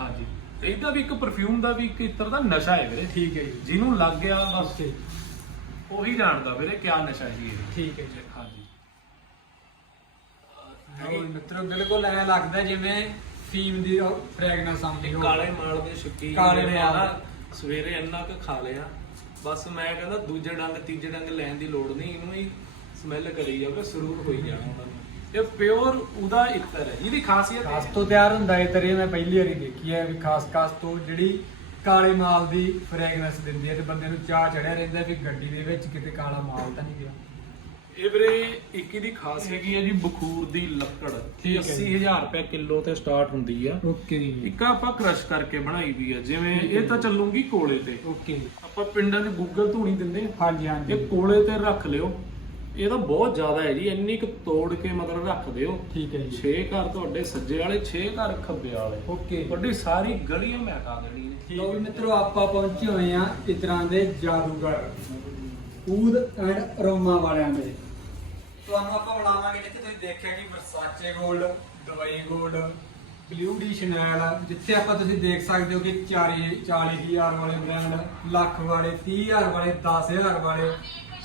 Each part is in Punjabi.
ਹਾਂਜੀ। ਤੇ ਇਹਦਾ ਵੀ ਇੱਕ ਪਰਫਿਊਮ ਦਾ ਵੀ ਇੱਕ ਇਤਰ ਦਾ ਨਸ਼ਾ ਹੈ ਵੀਰੇ। ਠੀਕ ਹੈ ਜੀ। ਜਿਹਨੂੰ ਲੱਗ ਗਿਆ ਬਸ। ਓਕੇ ਉਹੀ ਜਾਣਦਾ ਵੀਰੇ ਕਿਆ ਨਸ਼ਾ ਹੈ ਜੀ ਇਹ। ਠੀਕ ਹੈ ਜੀ। ਹਾਂਜੀ। ਉਹ ਮਿੱਤਰੋ ਬਿਲਕੁਲ ਐ ਲੱਗਦਾ ਜਿਵੇਂ ਫੀਮ ਦੀ ਫ੍ਰੈਗਨੈਂਸ ਆਉਂਦੀ ਹੋਵੇ। ਕਾਲੇ ਮਾਲ ਦੇ ਸ਼ੌਕੀਨ ਕਾਲੇ ਨੇ ਮਾਲ। ਸਵੇਰੇ ਇੰਨਾ ਕੁ ਖਾ ਲਿਆ। ਬਸ ਮੈਂ ਕਹਿੰਦਾ ਦੂਜੇ ਡੰਗ ਤੀਜੇ ਡੰਗ ਲੈਣ ਦੀ ਲੋੜ ਨਹੀਂ। ਇਹਨੂੰ ਹੀ ਸਮੈਲ ਕਰੀ ਜਾਓਗੇ ਸਰੂਰ ਹੋਈ ਜਾਣਾ ਉਹਨਾਂ ਨੂੰ। ਇਹ ਪਿਓਰ ਉਹਦਾ ਇਤਰ ਹੈ ਇਹਦੀ ਖਾਸੀਅਤ ਖਾਸ ਤੋਂ ਤਿਆਰ ਹੁੰਦਾ ਇਹ ਤਰੇ ਮੈਂ ਪਹਿਲੀ ਵਾਰੀ ਦੇਖੀ ਹੈ ਵੀ ਖਾਸ ਖਾਸ ਤੋਂ ਜਿਹੜੀ ਕਾਲੇ ਮਾਲ ਦੀ ਫ੍ਰੈਗਨੈਂਸ ਦਿੰਦੀ ਹੈ ਤੇ ਬੰਦੇ ਨੂੰ ਚਾਹ ਚੜਿਆ ਰਹਿੰਦਾ ਵੀ ਗੱਡੀ ਦੇ ਵਿੱਚ ਕਿਤੇ ਕਾਲਾ ਮਾਲ ਤਾਂ ਨਹੀਂ ਗਿਆ। ਇਹ ਵੀਰੇ ਇੱਕ ਇਹਦੀ ਖਾਸ ਹੈਗੀ ਹੈ ਜੀ ਬਖੂਰ ਦੀ ਲੱਕੜ ਠੀਕ ਇਹ ਹੈ ਜੀ। 80000 ਰੁਪਏ ਕਿਲੋ ਤੇ ਸਟਾਰਟ ਹੁੰਦੀ ਆ। ਓਕੇ ਜੀ। ਇੱਕ ਆਪਾਂ ਕ੍ਰਸ਼ ਕਰਕੇ ਬਣਾਈ ਵੀ ਆ ਜਿਵੇਂ ਇਹ ਤਾਂ ਚੱਲੂਗੀ ਕੋਲੇ ਤੇ। ਓਕੇ ਆਪਾਂ ਪਿੰਡਾਂ 'ਚ ਗੂਗਲ ਧੂਣੀ ਦਿੰਦੇ ਹਾਂਜੀ ਹਾਂਜੀ। ਇਹ ਕੋਲੇ ਤੇ ਰੱਖ ਲਿਓ। ਇਹ ਤਾਂ ਬਹੁਤ ਜ਼ਿਆਦਾ ਹੈ ਜੀ ਇੰਨੀ ਕੁ ਤੋੜ ਕੇ ਮਤਲਬ ਰੱਖ ਦਿਓ ਠੀਕ ਹੈ ਜੀ। 6 ਘਰ ਤੁਹਾਡੇ ਸੱਜੇ ਵਾਲੇ 6 ਘਰ ਖੱਬੇ ਵਾਲੇ। ਓਕੇ। ਤੁਹਾਡੀ ਸਾਰੀ ਗਲੀਆਂ ਮਹਿਕਾ ਦੇਣੀ ਨੇ ਲੋ ਵੀ ਮਿੱਤਰੋ ਆਪਾਂ ਪਹੁੰਚੇ ਹੋਏ ਆ ਇਤਰਾਂ ਦੇ ਜਾਦੂਗਰ ਊਦ ਐਂਡ ਅਰੋਮਾ ਵਾਲਿਆਂ ਦੇ। ਤੁਹਾਨੂੰ ਆਪਾਂ ਬੁਲਾਵਾਂਗੇ ਜਿੱਥੇ ਤੁਸੀਂ ਦੇਖਿਆ ਕਿ ਵਰਸਾਚੇ 골ਡ ਦੁਬਈ 골ਡ ਬਲੂ ਡੀ ਸ਼ਨੈਲ ਜਿੱਥੇ ਆਪਾਂ ਤੁਸੀਂ ਦੇਖ ਸਕਦੇ ਹੋ ਕਿ 40 40000 ਵਾਲੇ ਬ੍ਰਾਂਡ ਲੱਖ ਵਾਲੇ 30000 ਵਾਲੇ 10000 ਵਾਲੇ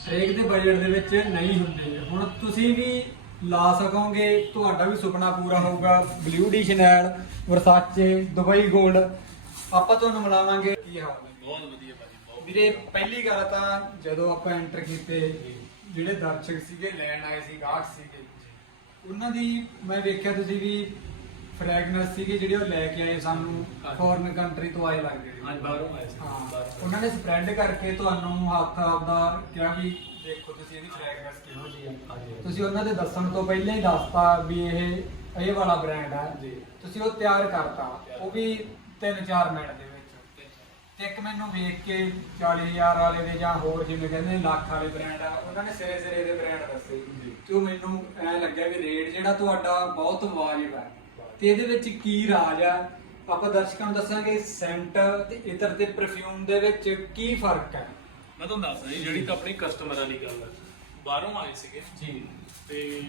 ਹਰੇਕ ਦੇ ਬਜਟ ਦੇ ਵਿੱਚ ਨਹੀਂ ਹੁੰਦੇ ਹੁਣ ਤੁਸੀਂ ਵੀ ਲਾ ਸਕੋਗੇ ਤੁਹਾਡਾ ਵੀ ਸੁਪਨਾ ਪੂਰਾ ਹੋਊਗਾ। Bleu de Chanel Versace Dubai 골ਡ ਆਪਾਂ ਤੁਹਾਨੂੰ ਮਿਲਾਵਾਂਗੇ। ਕੀ ਹਾਲ ਹੈ? ਬਹੁਤ ਵਧੀਆ ਭਾਜੀ ਵੀਰੇ ਪਹਿਲੀ ਗੱਲ ਤਾਂ ਜਦੋਂ ਆਪਾਂ ਐਂਟਰ ਕੀਤੇ ਜਿਹੜੇ ਦਰਸ਼ਕ ਸੀਗੇ ਲੈਣ ਆਏ ਸੀ ਗਾਹਕ ਸੀਗੇ। ਉਹਨਾਂ ਦੀ ਮੈਂ ਵੇਖਿਆ ਤੁਸੀਂ ਵੀ ਫ੍ਰੈਗਨੈਂਸ ਸੀਗੇ ਜਿਹੜੇ ਉਹ ਲੈ ਕੇ ਆਏ ਸਾਨੂੰ। ਫੋਰਨ ਕੰਟਰੀ ਤੋਂ ਆਏ ਲੱਗਦੇ ਸੀ। ਅੱਜ ਬਾਹਰੋਂ ਆਏ ਸੀ ਹਾਂ। ਉਹਨਾਂ ਨੇ ਸਪਰੈਡ ਕਰਕੇ ਤੁਹਾਨੂੰ ਹੱਥ ਆਪਦਾ ਕਿਹਾ ਵੀ ਦੇਖੋ ਤੁਸੀਂ ਇਹਦੀ ਫ੍ਰੈਗਨੈਂਸ ਕਿਹੋ ਜਿਹੀ ਹੈ। ਤੁਸੀਂ ਉਹਨਾਂ ਦੇ ਦੱਸਣ ਤੋਂ ਪਹਿਲਾਂ ਹੀ ਦੱਸਤਾ ਵੀ ਇਹ ਇਹ ਵਾਲਾ ਬ੍ਰਾਂਡ ਹੈ ਜੀ। ਤੁਸੀਂ ਉਹ ਤਿਆਰ ਕਰਤਾ ਉਹ ਵੀ 3-4 ਮਿੰਟ ਦੇ ਵਿੱਚ ਤੇ ਇੱਕ ਮੈਨੂੰ ਵੇਖ ਕੇ 40000 ਵਾਲੇ ਦੇ ਜਾਂ ਹੋਰ ਜਿਵੇਂ ਕਹਿੰਦੇ ਨੇ ਲੱਖ ਵਾਲੇ ਬ੍ਰਾਂਡ ਆ ਉਹਨਾਂ ਨੇ ਸਿਰੇ ਸਿਰੇ ਦੇ ਬ੍ਰਾਂਡ ਦੱਸੇ ਜੀ। ਤੇ ਉਹ ਮੈਨੂੰ ਐ ਲੱਗਿਆ ਵੀ ਰੇਟ ਜਿਹੜਾ ਤੁਹਾਡਾ ਬਹੁਤ ਵਾਜਿਬ ਹੈ ਤੇ ਇਹਦੇ ਵਿੱਚ ਕੀ ਰਾਜ ਆ? ਆਪਾਂ ਦਰਸ਼ਕਾਂ ਨੂੰ ਦੱਸਾਂਗੇ ਸੈਂਟ ਤੇ ਇਤਰ ਤੇ ਪਰਫਿਊਮ ਦੇ ਵਿੱਚ ਕੀ ਫ਼ਰਕ ਹੈ? ਮੈਂ ਤੁਹਾਨੂੰ ਦੱਸਦਾ ਜੀ ਜਿਹੜੀ ਤਾਂ ਆਪਣੀ ਕਸਟਮਰ ਵਾਲੀ ਗੱਲ ਹੈ ਬਾਹਰੋਂ ਆਏ ਸੀਗੇ। ਜੀ। ਤੇ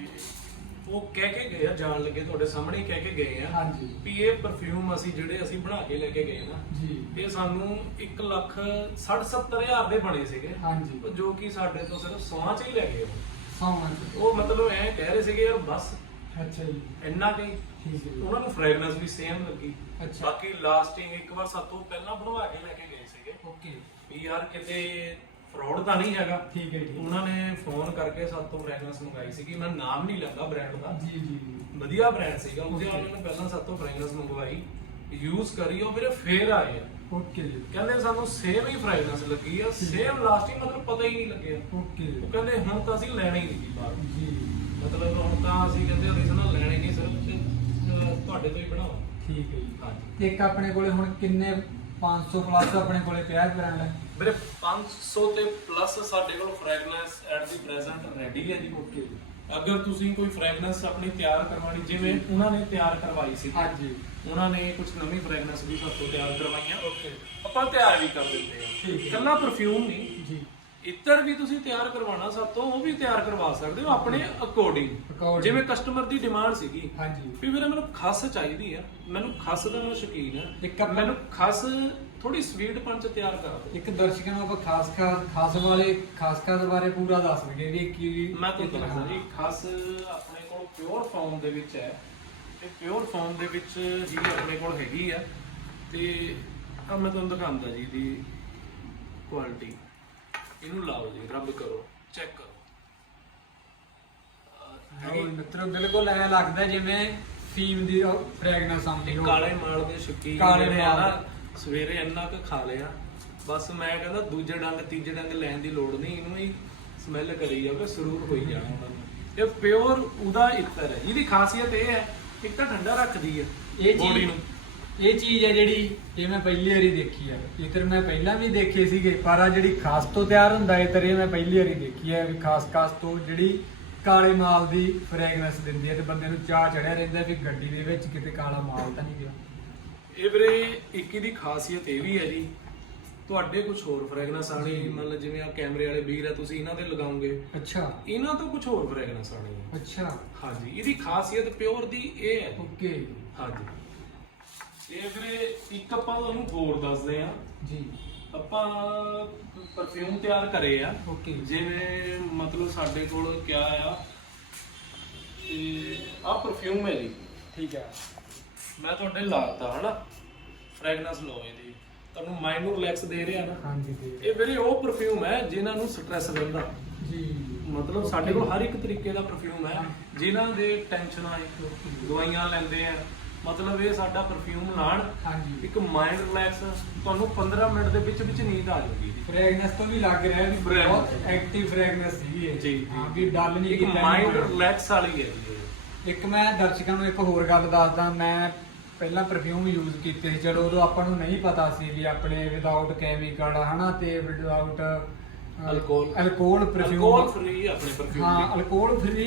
ਉਹ ਕਹਿ ਕੇ ਗਏ ਆ ਜਾਣ ਲੱਗੇ ਤੁਹਾਡੇ ਸਾਹਮਣੇ ਹੀ ਕਹਿ ਕੇ ਗਏ ਆ ਹਾਂਜੀ। ਵੀ ਇਹ ਪਰਫਿਊਮ ਅਸੀਂ ਜਿਹੜੇ ਅਸੀਂ ਬਣਾ ਕੇ ਲੈ ਕੇ ਗਏ ਨਾ ਜੀ। ਇਹ ਸਾਨੂੰ 1 ਲੱਖ 60 70 ਹਜ਼ਾਰ ਦੇ ਬਣੇ ਸੀਗੇ। ਹਾਂਜੀ। ਜੋ ਕਿ ਸਾਡੇ ਤੋਂ ਸਿਰਫ ਸੌਂ ਚ ਹੀ ਲੈ ਗਏ ਉਹ। ਸੌਂ ਉਹ ਮਤਲਬ ਐ ਕਹਿ ਰਹੇ ਸੀਗੇ ਯਾਰ ਬਸ ਅੱਛਾ ਜੀ। ਇੰਨਾ ਕਿ ਠੀਕ ਹੈ ਜੀ। ਉਹਨਾਂ ਨੂੰ ਫ੍ਰੈਗਰੈਂਸ ਵੀ ਸੇਮ ਲੱਗੀ। ਅੱਛਾ। ਬਾਕੀ ਲਾਸਟਿੰਗ ਇੱਕ ਵਾਰ ਸਾਤੋਂ ਪਹਿਲਾਂ ਬਣਵਾ ਕੇ ਲੈ ਕੇ ਗਏ ਸੀਗੇ। ਓਕੇ। ਵੀ ਯਾਰ ਕਿਤੇ ਫਰਾਡ ਤਾਂ ਨਹੀਂ ਹੈਗਾ। ਠੀਕ ਹੈ ਜੀ। ਉਹਨਾਂ ਨੇ ਫੋਨ ਕਰਕੇ ਸਾਤੋਂ ਫ੍ਰੈਗਰੈਂਸ ਮੰਗਾਈ ਸੀਗੀ। ਮੈਂ ਨਾਮ ਨਹੀਂ ਲੈਂਦਾ ਬ੍ਰਾਂਡ ਦਾ। ਜੀ ਜੀ। ਵਧੀਆ ਬ੍ਰਾਂਡ ਸੀਗਾ। ਉਹਦੇ. ਉਹਨਾਂ ਨੇ ਪਹਿਲਾਂ ਸਾਤੋਂ ਫ੍ਰੈਗਰੈਂਸ ਮੰਗਵਾਈ। ਯੂਜ਼ ਕਰੀ ਉਹ ਮੇਰੇ ਫੇਰ ਆਏ ਆ। ਓਕੇ ਜੀ। ਕਹਿੰਦੇ ਸਾਨੂੰ ਸੇਮ ਹੀ ਫ੍ਰੈਗਰੈਂਸ ਲੱਗੀ ਆ। ਸੇਮ ਲਾਸਟਿੰਗ ਮਤਲਬ ਪਤਾ ਹੀ ਨਹੀਂ ਲੱਗਿਆ। ਓਕੇ। ਉਹ ਕਹਿੰਦੇ ਹੁਣ ਤਾਂ ਅਸੀਂ ਲੈਣਾ ਹੀ ਨਹੀਂ ਬਾਹਰ। ਜੀ। ਮਤਲਬ ਹੁਣ ਤਾਂ ਅਸੀਂ ਕਹਿੰਦੇ ਓਰੀਜਨਲ ਲੈਣੇ ਨਹੀਂ ਸਿਰਫ ਤੇ, ਅਹ, ਤੁਹਾਡੇ ਤੋਂ ਹੀ ਬਣਾਓ। ਠੀਕ ਹੈ ਜੀ। ਹਾਂਜੀ। ਤੇ ਇੱਕ ਆਪਣੇ ਕੋਲੇ ਹੁਣ ਕਿੰਨੇ 500 ਪਲੱਸ ਆਪਣੇ ਕੋਲੇ ਪਿਆ ਬ੍ਰਾਂਡ ਹੈ ਮੇਰੇ 500 ਤੇ ਪਲੱਸ ਸਾਡੇ ਕੋਲ fragrance at the present ready ਹੈ ਜੀ। ਓਕੇ ਅਗਰ ਤੁਸੀਂ ਕੋਈ ਫ੍ਰੈਗਰੈਂਸ ਆਪਣੀ ਤਿਆਰ ਕਰਵਾਣੀ ਜਿਵੇਂ ਉਹਨਾਂ ਨੇ ਤਿਆਰ ਕਰਵਾਈ ਸੀ। ਹਾਂਜੀ। ਉਹਨਾਂ ਨੇ ਕੁਝ ਨਵੀਂ ਫ੍ਰੈਗਰੈਂਸ ਵੀ ਸਾਡੇ ਤੋਂ ਤਿਆਰ ਕਰਵਾਈਆਂ। ਓਕੇ। ਆਪਾਂ ਤਿਆਰ ਵੀ ਕਰ ਦਿੰਦੇ ਠੀਕ ਆ ਹੈ। ਕੱਲਾ ਪਰਫਿਊਮ ਨਹੀਂ। ਜੀ। ਇਤਰ ਵੀ ਤੁਸੀਂ ਤਿਆਰ ਕਰਵਾਉਣਾ ਸਭ ਤੋਂ ਉਹ ਵੀ ਤਿਆਰ ਕਰਵਾ ਸਕਦੇ ਹੋ ਆਪਣੇ ਅਕੋਰਡਿੰਗ According। ਜਿਵੇਂ ਕਸਟਮਰ ਦੀ ਡਿਮਾਂਡ ਸੀਗੀ ਹਾਂਜੀ। ਵੀ ਵੀਰੇ ਮੈਨੂੰ ਖਸ ਚਾਹੀਦੀ ਆ ਮੈਨੂੰ ਖਸ ਦਾ ਮੈਂ ਸ਼ੌਕੀਨ ਇੱਕ ਆ ਆਪਾਂ- ਮੈਨੂੰ ਖਸ ਥੋੜੀ ਸਵੀਟ ਪੰਚ ਤਿਆਰ ਕਰਾ ਦਿਓ। ਇੱਕ ਦਰਸ਼ਕਾਂ ਨੂੰ ਆਪਾਂ ਖਾਸ ਖਾਸ ਖਾਸ ਵਾਲੇ ਖਾਸ ਖਾਸ ਬਾਰੇ ਪੂਰਾ ਦੱਸ ਦਈਏ ਵੀ ਕੀ ਮੈਂ ਤੁਹਾਨੂੰ ਦੱਸਦਾ ਜੀ ਖਸ ਆਪਣੇ ਕੋਲ ਪਿਓਰ ਫਾਰਮ ਦੇ ਵਿੱਚ ਹੈ ਤੇ ਪਿਓਰ ਫਾਰਮ ਦੇ ਵਿੱਚ ਹੀ ਆਪਣੇ ਕੋਲ ਹੈਗੀ ਆ ਤੇ ਆ ਮੈਂ ਤੁਹਾਨੂੰ ਦਿਖਾਉਂਦਾ ਜੀ ਦੀ ਕੁਆਲਿਟੀ ਇਹਨੂੰ ਲਾਓ ਜੀ ਰੱਬ ਕਰੋ ਚੈੱਕ ਕਰੋ। ਹੈਗੀ ਮਿੱਤਰੋ ਬਿਲਕੁਲ ਐ ਲੱਗਦਾ ਜਿਵੇਂ ਫੀਮ ਦੀ ਫ੍ਰੈਗਨੈਂਸ ਆਉਂਦੀ ਹੋਵੇ। ਕਾਲੇ ਮਾਲ ਦੇ ਸ਼ੌਕੀਨ ਕਾਲੇ ਨੇ ਮਾਲ। ਸਵੇਰੇ ਇੰਨਾ ਕੁ ਖਾ ਲਿਆ ਬਸ ਮੈਂ ਕਹਿੰਦਾ ਦੂਜੇ ਡੰਗ ਤੀਜੇ ਡੰਗ ਲੈਣ ਦੀ ਲੋੜ ਨਹੀਂ ਇਹਨੂੰ ਹੀ ਸਮੈਲ ਕਰੀ ਜਾਓਗੇ ਸਰੂਰ ਹੋਈ ਜਾਣਾ ਉਹਨਾਂ ਨੂੰ। ਇਹ ਪਿਓਰ ਉਹਦਾ ਇਤਰ ਹੈ ਇਹਦੀ ਖਾਸੀਅਤ ਇਹ ਹੈ ਇੱਕ ਤਾਂ ਠੰਡਾ ਰੱਖਦੀ ਹੈ ਇਹ ਬੋਡੀ ਚੀਜ਼ ਨੂੰ। ਇਹ ਚੀਜ਼ ਹੈ ਜਿਹੜੀ ਇਹ ਮੈਂ ਪਹਿਲੀ ਵਾਰੀ ਦੇਖੀ ਹੈ। ਇਤਰ ਮੈਂ ਪਹਿਲਾਂ ਵੀ ਦੇਖੇ ਸੀਗੇ ਪਰ ਆ ਜਿਹੜੀ ਖਾਸ ਤੋਂ ਤਿਆਰ ਹੁੰਦਾ ਇਤਰ ਇਹ ਮੈਂ ਪਹਿਲੀ ਵਾਰੀ ਦੇਖੀ ਹੈ ਵੀ ਖਾਸ ਖਾਸ ਤੋਂ ਜਿਹੜੀ ਕਾਲੇ ਮਾਲ ਦੀ ਫ੍ਰੈਗਨੈਂਸ ਦਿੰਦੀ ਹੈ ਤੇ ਬੰਦੇ ਨੂੰ ਚਾਹ ਚੜਿਆ ਰਹਿੰਦਾ ਵੀ ਗੱਡੀ ਦੇ ਵਿੱਚ ਕਿਤੇ ਕਾਲਾ ਮਾਲ ਤਾਂ ਨਹੀਂ ਗਿਆ। ਇਹ ਵੀਰੇ ਇੱਕ ਇਹਦੀ ਖਾਸੀਅਤ ਇਹ ਵੀ ਹੈ ਜੀ ਤੁਹਾਡੇ ਕੁਝ ਹੋਰ ਫ੍ਰੈਗਰੈਂਸ ਆਣੀ ਮਤਲਬ ਜਿਵੇਂ ਆ ਕੈਮਰੇ ਵਾਲੇ ਵੀਰ ਆ ਤੁਸੀਂ ਇਹਨਾਂ ਤੇ ਲਗਾਓਗੇ। ਅੱਛਾ। ਇਹਨਾਂ ਤੋਂ ਕੁਝ ਹੋਰ ਫ੍ਰੈਗਰੈਂਸ ਆਣੀ ਹੈ ਅੱਛਾ। ਹਾਂਜੀ ਇਹਦੀ ਖਾਸੀਅਤ ਪਿਓਰ ਦੀ ਇਹ ਹੈ। ਓਕੇ। ਹਾਂਜੀ। ਇਹ ਵੀਰੇ ਇੱਕ ਆਪਾਂ ਤੁਹਾਨੂੰ ਹੋਰ ਦੱਸਦੇ ਆ ਜੀ। ਆਪਾਂ ਪਰਫਿਊਮ ਤਿਆਰ ਕਰੇ ਆ। ਓਕੇ ਜਿਵੇਂ ਮਤਲਬ ਸਾਡੇ ਕੋਲ ਕਿਆ ਆ? ਤੇ ਆ ਪਰਫਿਊਮ ਹੈ ਜੀ। ਠੀਕ ਹੈ। ਮੈਂ ਤੁਹਾਡੇ ਲਾਤਾ ਹਨਾ? ਫ੍ਰੈਗਨੈਂਸ ਲਓ ਇਹਦੀ। ਤੁਹਾਨੂੰ ਮਾਈਂਡ ਨੂੰ ਰਿਲੈਕਸ ਦੇ ਰਿਹਾ ਨਾ। ਹਾਂਜੀ ਜੀ ਇਹ ਵੀਰੇ ਉਹ ਪਰਫਿਊਮ ਹੈ ਜਿਨ੍ਹਾਂ ਨੂੰ ਸਟ੍ਰੈਸ ਰਹਿੰਦਾ ਜੀ। ਮਤਲਬ ਸਾਡੇ ਕੋਲ ਹਰ ਇੱਕ ਤਰੀਕੇ ਦਾ ਪਰਫਿਊਮ ਹੈ। ਜਿਨ੍ਹਾਂ ਦੇ ਟੈਨਸ਼ਨਾਂ ਹੈ ਦਵਾਈਆਂ ਲੈਂਦੇ ਆ। ਮਤਲਬ ਇਹ ਸਾਡਾ ਪਰਫਿਊਮ ਲਾਣ ਹਾਂਜੀ ਇੱਕ ਮਾਈਂਡ ਰਿਲੈਕਸ ਤੁਹਾਨੂੰ 15 ਮਿੰਟ ਦੇ ਵਿੱਚ ਵਿੱਚ ਨੀਂਦ ਆ ਜਾਊਗੀ ਇਹਦੀ। ਫ੍ਰੈਗਨੈਂਸ ਤੋਂ ਵੀ ਲੱਗ ਰਿਹਾ ਵੀ Fragrance। ਬਹੁਤ ਐਕਟਿਵ ਫ੍ਰੈਗਨੈਂਸ ਸੀ ਇਹ ਜੀ, ਜੀ। ਹਾਂ ਵੀ ਡਲ ਨਹੀਂ ਇੱਕ ਕੀਤਾ ਮਾਈਂਡ ਇਹਨੇ। ਰਿਲੈਕਸ ਵਾਲੀ ਹੈ ਜੀ ਇਹ। ਇੱਕ ਮੈਂ ਦਰਸ਼ਕਾਂ ਨੂੰ ਇੱਕ ਹੋਰ ਗੱਲ ਦੱਸਦਾ ਮੈਂ ਪਹਿਲਾਂ ਪਰਫਿਊਮ ਯੂਜ਼ ਕੀਤੇ ਸੀ ਚਲੋ ਉਦੋਂ ਆਪਾਂ ਨੂੰ ਨਹੀਂ ਪਤਾ ਸੀ ਵੀ ਆਪਣੇ ਵਿਦਆਊਟ ਕੈਮੀਕਲ ਹਨਾ ਤੇ without. Alcohol alcohol perfume free ਆਪਣੇ ਪਰਫਿਊਮ ਹਾਂ ਅਲਕੋਹਲ ਫ੍ਰੀ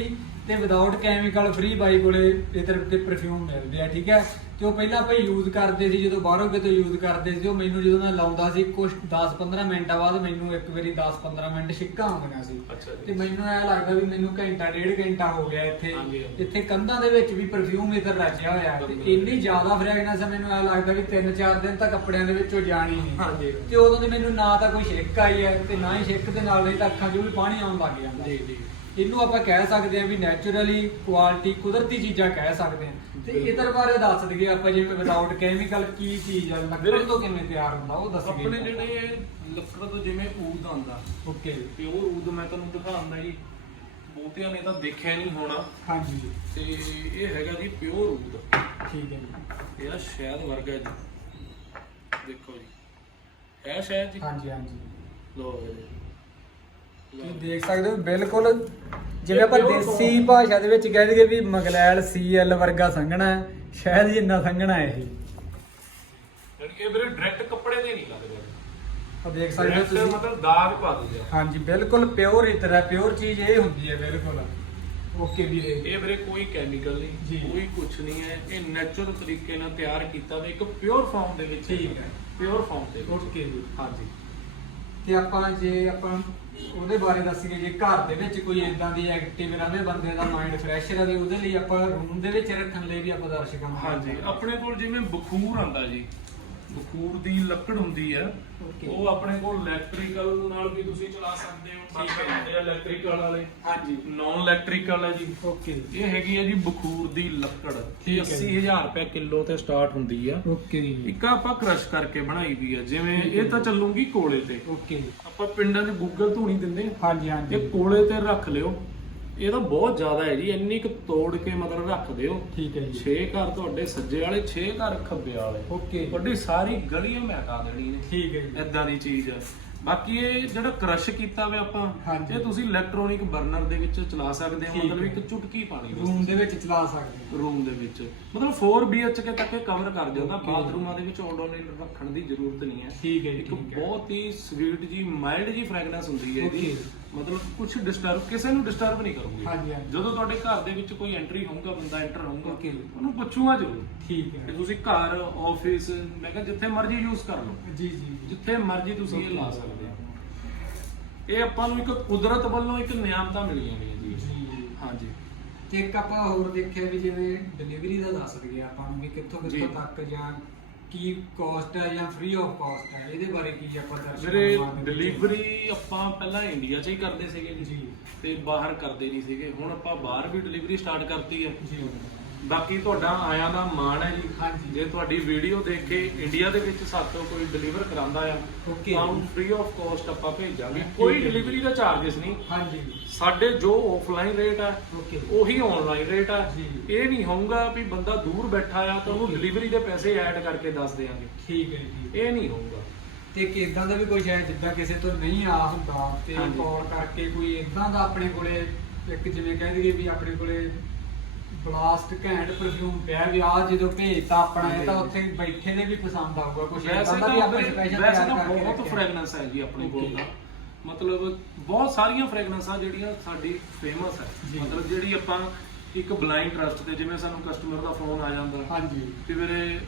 ਤੇ ਵਿਦਆਊਟ ਕੈਮੀਕਲ ਫ੍ਰੀ ਬਾਈ ਕੋਲੇ ਇਹ ਤਰ੍ਹਾਂ ਦੇ ਪਰਫਿਊਮ ਮਿਲਦੇ ਆ ਠੀਕ ਹੈ? ਤੇ ਉਹ ਪਹਿਲਾਂ ਆਪਾਂ ਯੂਜ਼ ਕਰਦੇ ਸੀ ਜਦੋਂ ਬਾਹਰੋਂ ਕਿਤੋਂ ਯੂਜ਼ ਕਰਦੇ ਸੀ ਉਹ ਮੈਨੂੰ ਜਦੋਂ ਮੈਂ ਲਾਉਂਦਾ ਸੀ ਕੁਝ 10-15 ਮਿੰਟਾਂ ਬਾਅਦ ਮੈਨੂੰ ਇੱਕ ਵਾਰੀ 10-15 ਮਿੰਟ ਛਿੱਕਾਂ ਆਉਂਦੀਆਂ ਸੀ। ਤੇ ਮੈਨੂੰ ਐ ਲੱਗਦਾ ਵੀ ਮੈਨੂੰ ਘੰਟਾ ਡੇਢ ਘੰਟਾ ਹੋ ਗਿਆ ਇੱਥੇ। ਇੱਥੇ ਕੰਧਾਂ ਦੇ ਵਿੱਚ ਵੀ ਪਰਫਿਊਮ ਇਧਰ ਰਚਿਆ ਹੋਇਆ ਤੇ ਇੰਨੀ ਜ਼ਿਆਦਾ ਫ੍ਰੈਗਨੈਂਸ ਮੈਨੂੰ ਐ ਲੱਗਦਾ ਵੀ 3-4 ਦਿਨ ਤਾਂ ਕੱਪੜਿਆਂ ਦੇ ਵਿੱਚੋਂ ਜਾਣੀ ਨਹੀਂ। ਤੇ ਉਦੋਂ ਦੀ ਮੈਨੂੰ ਨਾ ਤਾਂ ਕੋਈ ਛਿੱਕ ਆਈ ਹੈ ਤੇ ਨਾ ਹੀ ਛਿੱਕ ਦੇ ਨਾਲ ਨਹੀਂ ਤਾਂ ਅੱਖਾਂ 'ਚੋਂ ਵੀ ਪਾਣੀ ਆਉਣ ਲੱਗ ਜਾਂਦਾ। ਜੀ ਜੀ। ਇਹਨੂੰ ਆਪਾਂ ਕਹਿ ਸਕਦੇ ਹਾਂ ਵੀ ਨੇਚਰਲੀ ਕੁਆਲਿਟੀ ਕੁਦਰਤੀ ਚੀਜ਼ਾਂ ਕਹਿ ਸਕਦੇ ਹਾਂ। ਤੇ ਇਧਰ ਬਾਰੇ ਦੱਸ ਦਈਏ ਆਪਾਂ ਜਿਵੇਂ ਵਿਦਆਊਟ ਕੈਮੀਕਲ ਕੀ ਚੀਜ਼ ਹੈ ਲੱਕੜ ਤੋਂ ਕਿਵੇਂ ਤਿਆਰ ਹੁੰਦਾ ਉਹ ਦੱਸ ਆਪਣੇ ਜਿਹੜੇ ਲੱਕੜ ਤੋਂ ਜਿਵੇਂ ਊਦ ਆਂਦਾ ਓਕੇ ਪਿਓਰ ਊਦ ਮੈਂ ਤੁਹਾਨੂੰ ਦਿਖਾਉਂਦਾ ਜੀ। ਬਹੁਤਿਆਂ ਨੇ ਤਾਂ ਦੇਖਿਆ ਨਹੀਂ ਹੋਣਾ। ਹਾਂਜੀ। ਤੇ ਇਹ ਹੈਗਾ ਜੀ ਪਿਓਰ ਊਦ ਠੀਕ ਹੈ ਜੀ। ਇਹਦਾ ਸ਼ਹਿਦ ਵਰਗਾ ਜੀ। ਦੇਖੋ ਜੀ। ਹੈ ਸ਼ਹਿਦ ਜੀ? ਹਾਂਜੀ ਹਾਂਜੀ। ਲੋ ਜੀ ਤੁਸੀਂ ਦੇਖ ਸਕਦੇ ਹੋ ਬਿਲਕੁਲ ਜਿਵੇਂ ਆਪਾਂ ਦੇਸੀ ਭਾਸ਼ਾ ਦੇ ਵਿੱਚ ਕਹਿ ਦਈਏ ਵੀ ਮਗਲੈਲ ਸੀਐਲ ਵਰਗਾ ਸੰਘਣਾ ਹੈ ਸ਼ਾਇਦ ਜਿੰਨਾ ਸੰਘਣਾ ਹੈ ਇਹ। ਇਹ ਵੀਰੇ ਡਾਇਰੈਕਟ ਕੱਪੜੇ ਤੇ ਨਹੀਂ ਲੱਗਦੇ। ਉਹ ਦੇਖ ਸਕਦੇ ਹੋ ਤੁਸੀਂ। ਮਤਲਬ ਦਾਗ ਪਾ ਦਿੰਦੇ ਆ। ਹਾਂਜੀ ਬਿਲਕੁਲ ਪਿਓਰ ਇਤਰ ਹੈ ਪਿਓਰ ਚੀਜ਼ ਇਹ ਹੁੰਦੀ ਹੈ ਬਿਲਕੁਲ। ਓਕੇ ਵੀਰੇ ਇਹ ਵੀਰੇ ਕੋਈ ਕੈਮੀਕਲ। ਨਹੀਂ ਕੋਈ ਕੁਝ ਨਹੀਂ ਹੈ। ਇਹ ਨੈਚੁਰਲ ਤਰੀਕੇ ਨਾਲ ਤਿਆਰ ਕੀਤਾ ਹੋਇਆ ਇੱਕ ਪਿਓਰ ਫਾਰਮ ਦੇ ਵਿੱਚ ਠੀਕ ਹੈ। ਪਿਓਰ ਫਾਰਮ ਦੇ ਓਕੇ ਜੀ। ਹਾਂਜੀ। ਤੇ ਆਪਾਂ ਜੇ ਆਪਾਂ ਉਹਦੇ ਬਾਰੇ ਦੱਸੀਏ ਜੇ ਘਰ ਦੇ ਵਿੱਚ ਕੋਈ ਇਦਾਂ ਦੀ ਐਕਟਿਵ ਰਵੇ ਬੰਦੇ ਦਾ ਮਾਈਂਡ ਫਰੈਸ਼ ਰਵੇ ਉਹਦੇ ਲਈ ਆਪਾਂ ਰੂਮ ਦੇ ਵਿੱਚ ਰੱਖਣ ਲਈ ਵੀ ਆਪਾਂ ਦਰਸ਼ਕਾਂ ਨੂੰ ਹਾਂਜੀ ਆਪਣੇ ਕੋਲ ਜਿਵੇਂ ਬਖੂਰ ਆਂਦਾ ਜੀ ਬਖੂਰ ਦੀ ਲੱਕੜ ਹੁੰਦੀ ਹੈ. ਉਹ ਆਪਣੇ ਕੋਲ ਇਲੈਕਟ੍ਰੀਕਲ ਨਾਲ ਵੀ ਤੁਸੀਂ ਚਲਾ ਸਕਦੇ ਹੋ ਠੀਕ ਹੈ। ਇਲੈਕਟ੍ਰੀਕਲ ਵਾਲੇ ਹਾਂਜੀ। ਨਾਨ ਇਲੈਕਟ੍ਰੀਕਲ ਹੈ ਜੀ। ਓਕੇ ਇਹ ਹੈਗੀ ਹੈ ਜੀ ਬਖੂਰ ਦੀ ਲੱਕੜ। ਠੀਕ ਇਹ ਹੈ ਜੀ। 80000 ਰੁਪਏ ਕਿਲੋ ਤੇ ਸਟਾਰਟ ਹੁੰਦੀ ਆ ਓਕੇ ਜੀ। ਇੱਕ ਆਪਾਂ ਕ੍ਰਸ਼ ਕਰਕੇ ਬਣਾਈ ਵੀ ਆ ਜਿਵੇਂ ਇਹ ਤਾਂ ਚੱਲੂਗੀ ਕੋਲੇ ਤੇ। ਓਕੇ ਆਪਾਂ ਪਿੰਡਾਂ 'ਚ ਗੂਗਲ ਧੂਣੀ ਦਿੰਦੇ। ਹਾਂਜੀ ਹਾਂਜੀ। ਇਹ ਕੋਲੇ ਤੇ ਰੱਖ ਲਿਓ। ਇਹ ਤਾਂ ਬਹੁਤ ਜ਼ਿਆਦਾ ਹੈ ਜੀ ਇੰਨੀ ਕੁ ਤੋੜ ਕੇ ਮਤਲਬ ਰੱਖ ਦਿਓ ਠੀਕ ਹੈ ਜੀ। 6 ਘਰ ਤੁਹਾਡੇ ਸੱਜੇ ਵਾਲੇ 6 ਘਰ ਖੱਬੇ ਵਾਲੇ। ਓਕੇ। ਤੁਹਾਡੀ ਸਾਰੀ ਗਲੀ ਮਹਿਕਾ ਦੇਣੀ ਨੇ। ਠੀਕ ਹੈ ਜੀ। ਇਦਾਂ ਦੀ ਚੀਜ਼ ਹੈ। ਬਾਕੀ ਇਹ ਜਿਹੜਾ ਕ੍ਰਸ਼ ਕੀਤਾ ਵੇ ਆਪਾਂ। ਇਹ ਤੁਸੀਂ ਇਲੈਕਟ੍ਰੋਨਿਕ ਬਰਨਰ ਦੇ ਵਿੱਚ ਚਲਾ ਸਕਦੇ ਹੋ। ਮਤਲਬ ਹੈ। ਇੱਕ ਚੁਟਕੀ ਪਾਣੀ ਰੂਮ ਦੇ ਵਿੱਚ ਚਲਾ ਸਕਦੇ ਰੂਮ ਦੇ ਵਿੱਚ। ਮਤਲਬ 4 BHK ਤੱਕ ਇਹ ਕਵਰ ਕਰ ਜਾਂਦਾ. ਬਾਥਰੂਮਾਂ ਦੇ ਵਿੱਚ ਆਨਲਾਈਨ ਰੱਖਣ ਦੀ ਜ਼ਰੂਰਤ ਨਹੀਂ ਹੈ। ਠੀਕ ਹੈ ਜੀ, ਇੱਕ ਹੈ। ਬਹੁਤ ਹੀ ਸਵੀਟ ਜੀ ਮਾਈਲਡ ਜੀ ਫ੍ਰੈਗਰੈਂਸ ਹੁੰਦੀ ਹੈ ਇਹਦੀ. ਮਤਲਬ ਕੁਝ ਡਿਸਟਰਬ ਕਿਸੇ ਨੂੰ ਡਿਸਟਰਬ ਨਹੀਂ ਕਰੂਗੀ ਹਾਂਜੀ, ਹਾਂਜੀ। ਜਦੋਂ ਤੁਹਾਡੇ ਘਰ ਦੇ ਵਿੱਚ ਕੋਈ ਐਂਟਰੀ ਹੋਊਗਾ ਬੰਦਾ ਐਂਟਰ ਹੋਊਗਾ Okay. ਉਹਨੂੰ ਪੁੱਛੂਗਾ ਜ਼ਰੂਰ ਠੀਕ ਕਿ ਹੈ ਤੁਸੀਂ ਘਰ ਆਫਿਸ ਮੈਂ ਕਿਹਾ ਜਿੱਥੇ ਮਰਜ਼ੀ ਯੂਜ਼ ਕਰ ਲਓ ਜੀ ਜੀ ਜਿੱਥੇ ਮਰਜ਼ੀ ਤੁਸੀਂ ਇਹ. ਲਾ ਸਕਦੇ ਹੋ ਇਹ ਆਪਾਂ ਨੂੰ ਇੱਕ ਕੁਦਰਤ ਵੱਲੋਂ ਇੱਕ ਨਿਆਮਤਾਂ ਮਿਲੀਆਂ ਨੇ ਜੀ ਜੀ ਹਾਂਜੀ ਤੇ ਇੱਕ ਆਪਾਂ ਹੋਰ ਦੇਖਿਆ ਵੀ ਜਿਵੇਂ ਡਿਲੀਵਰੀ ਦਾ ਦੱਸ ਦਈਏ ਆਪਾਂ ਨੂੰ ਵੀ ਕਿੱਥੋਂ ਜੀ। ਕਿੱਥੋਂ ਤੱਕ ਜਾਂ ਕੀ ਕਾਸਟ ਹੈ ਜਾਂ ਫ੍ਰੀ ਆਫ ਕਾਸਟ ਹੈ? ਇਹਦੇ ਬਾਰੇ ਕੀ ਆਪਾਂ ਦਰਸ਼ਕਾਂ ਮੇਰੇ ਨੂੰ ਡਿਲੀਵਰੀ ਆਪਾਂ ਪਹਿਲਾਂ ਇੰਡੀਆ 'ਚ ਹੀ ਕਰਦੇ ਸੀਗੇ ਜੀ। ਜੀ ਤੇ ਬਾਹਰ ਕਰਦੇ ਨਹੀਂ ਸੀਗੇ। ਹੁਣ ਆਪਾਂ ਬਾਹਰ ਵੀ ਡਿਲੀਵਰੀ ਸਟਾਰਟ ਕਰਤੀ ਹੈ। ਜੀ। ਬਾਕੀ ਤੁਹਾਡਾ ਆਇਆਂ ਦਾ ਮਾਣ ਹੈ ਜੀ ਹਾਂਜੀ। ਜੇ ਤੁਹਾਡੀ ਵੀਡੀਓ ਦੇਖ ਕੇ ਇੰਡੀਆ ਦੇ ਵਿੱਚ ਸਾਤੋਂ ਕੋਈ ਡਿਲੀਵਰ ਕਰਾਂਦਾ ਆ Okay. ਤਾਂ ਫ੍ਰੀ ਆਫ ਕਾਸਟ ਆਪਾਂ ਭੇਜਾਂਗੇ ਠੀਕ ਕੋਈ ਹੈ। ਡਿਲੀਵਰੀ ਦਾ ਚਾਰजेस ਨਹੀਂ ਹਾਂਜੀ ਸਾਡੇ ਜੋ ਆਫਲਾਈਨ ਰੇਟ ਆ ਓਕੇ ਉਹੀ ਆਨਲਾਈਨ ਰੇਟ ਆ ਜੀ। ਇਹ ਨਹੀਂ ਹੋਊਗਾ ਵੀ ਬੰਦਾ ਦੂਰ ਬੈਠਾ ਆ ਤਾਂ ਉਹਨੂੰ Okay. ਡਿਲੀਵਰੀ ਦੇ ਪੈਸੇ ਐਡ ਕਰਕੇ ਦੱਸ ਦੇਾਂਗੇ ਠੀਕ ਹੈ ਜੀ ਇਹ ਨਹੀਂ ਹੋਊਗਾ ਤੇ ਕਿ ਇਦਾਂ ਦਾ ਵੀ ਕੋਈ ਸ਼ਾਇਦ ਜਿੱਦਾਂ ਕਿਸੇ ਤੋਂ ਨਹੀਂ ਆ ਹੁੰਦਾ ਤੇ ਹਾਂਜੀ। ਕਾਲ ਕਰਕੇ ਕੋਈ ਇਦਾਂ ਦਾ ਆਪਣੇ ਕੋਲੇ ਇੱਕ ਜਿਵੇਂ ਕਹਿ ਦਈਏ ਵੀ ਆਪਣੇ ਕੋਲੇ ਬਲਾਸਟ ਘੈਂਟ ਪਰਫਿਊਮ ਪਿਆ ਵੀ ਆ ਜਦੋਂ ਭੇਜਤਾ ਆਪਣਾ ਇਹ ਤਾਂ ਉੱਥੇ ਬੈਠੇ ਨੇ ਵੀ ਪਸੰਦ ਆਊਗਾ ਕੁਝ ਵੈਸੇ ਦਾ ਤਾਂ ਵੀ ਆਪਾਂ ਵੀਰੇ- ਸਪੈਸ਼ਲ ਵੈਸੇ ਤਾਂ ਬਹੁਤ। ਫ੍ਰੈਗਰੈਂਸ ਹੈ ਜੀ ਆਪਣੇ ਕੋਲ. ਤਾਂ ਮਤਲਬ ਬਹੁਤ ਸਾਰੀਆਂ ਫ੍ਰੈਗਰੈਂਸਾਂ ਜਿਹੜੀਆਂ ਸਾਡੀ ਫੇਮਸ ਹੈ। ਮਤਲਬ ਜਿਹੜੀ ਆਪਾਂ ਇੱਕ ਬਲਾਈਂਡ ਟਰਸਟ ਤੇ ਜਿਵੇਂ ਸਾਨੂੰ ਕਸਟਮਰ ਦਾ ਫੋਨ ਆ ਜਾਂਦਾ ਹਾਂਜੀ ਕਿ ਵੀਰੇ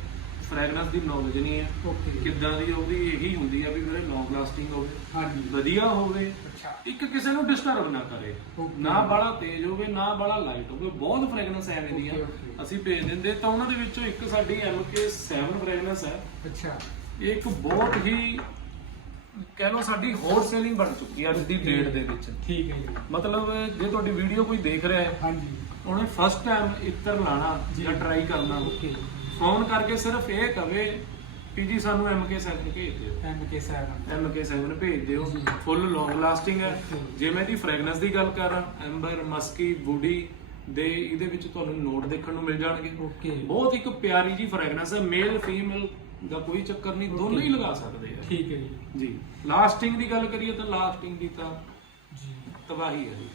ਫ੍ਰੈਗਰੈਂਸ ਦੀ ਨੌਲੇਜ ਨਹੀਂ ਹੈ। ਓਕੇ ਕਿੱਦਾਂ ਦੀ ਉਹਦੀ ਇਹੀ ਹੁੰਦੀ ਆ ਵੀ ਵੀਰੇ ਲੌਂਗ ਲਾਸਟਿੰਗ ਹੋਵੇ ਹਾਂਜੀ। ਵਧੀਆ ਹੋਵੇ ਅੱਛਾ। ਇੱਕ ਕਿਸੇ ਨੂੰ ਡਿਸਟਰਬ ਨਾ ਕਰੇ। Okay. ਨਾ ਬੜਾ ਤੇਜ਼ ਹੋਵੇ ਨਾ ਬੜਾ ਲਾਈਟ ਹੋਵੇ ਬਹੁਤ ਫ੍ਰੈਗਰੈਂਸ ਐਵੇਂ ਦੀਆਂ Okay, okay. ਅਸੀਂ ਭੇਜ ਦਿੰਦੇ ਤਾਂ ਉਹਨਾਂ ਦੇ ਵਿੱਚੋਂ ਇੱਕ ਸਾਡੀ MK7 ਫ੍ਰੈਗਰੈਂਸ ਹੈ। ਅੱਛਾ। ਇਹ ਇੱਕ ਬਹੁਤ ਹੀ ਕਹਿ ਲਓ ਸਾਡੀ ਹੋਰ ਸੇਲਿੰਗ ਬਣ ਚੁੱਕੀ ਹੈ ਅੱਜ ਦੀ ਡੇਟ ਦੇ ਵਿੱਚ। ਠੀਕ ਹੈ ਜੀ। ਮਤਲਬ ਜੇ ਤੁਹਾਡੀ ਵੀਡੀਓ ਕੋਈ ਦੇਖ ਰਿਹਾ ਹੈ ਹਾਂਜੀ। ਉਹਨੇ ਫਸਟ ਟਾਈਮ ਇੱਤਰ ਲਾਣਾ ਜੀ। ਜਾਂ। ਟਰਾਈ ਕਰਨਾ। ਓਕੇ ਫੋਨ ਕਰਕੇ ਸਿਰਫ ਇਹ ਕਵੇ ਕਿ ਜੀ ਸਾਨੂੰ MK7 ਭੇਜ ਦਿਓ। MK7 MK7 ਭੇਜ ਦਿਓ। ਫੁੱਲ ਲੌਂਗ ਲਾਸਟਿੰਗ ਹੈ. ਜੇ ਮੈਂ ਇਹਦੀ ਫ੍ਰੈਗਨੈਂਸ ਦੀ ਗੱਲ ਕਰਾਂ ਐਂਬਰ ਮਸਕੀ ਵੁਡੀ ਦੇ ਇਹਦੇ ਵਿੱਚ ਤੁਹਾਨੂੰ ਨੋਟ ਦੇਖਣ ਨੂੰ ਮਿਲ ਜਾਣਗੇ। ਓਕੇ ਬਹੁਤ ਇੱਕ ਪਿਆਰੀ ਜੀ ਫ੍ਰੈਗਨੈਂਸ ਹੈ। ਮੇਲ ਫੀਮੇਲ ਦਾ ਕੋਈ ਚੱਕਰ ਨਹੀਂ ਦੋਨੋਂ ਹੀ. ਲਗਾ ਸਕਦੇ ਆ। ਠੀਕ ਹੈ ਜੀ। ਜੀ। ਲਾਸਟਿੰਗ ਦੀ ਗੱਲ ਕਰੀਏ ਤਾਂ ਲਾਸਟਿੰਗ ਦੀ ਤਾਂ ਜੀ। ਤਬਾਹੀ ਹੈ ਜੀ।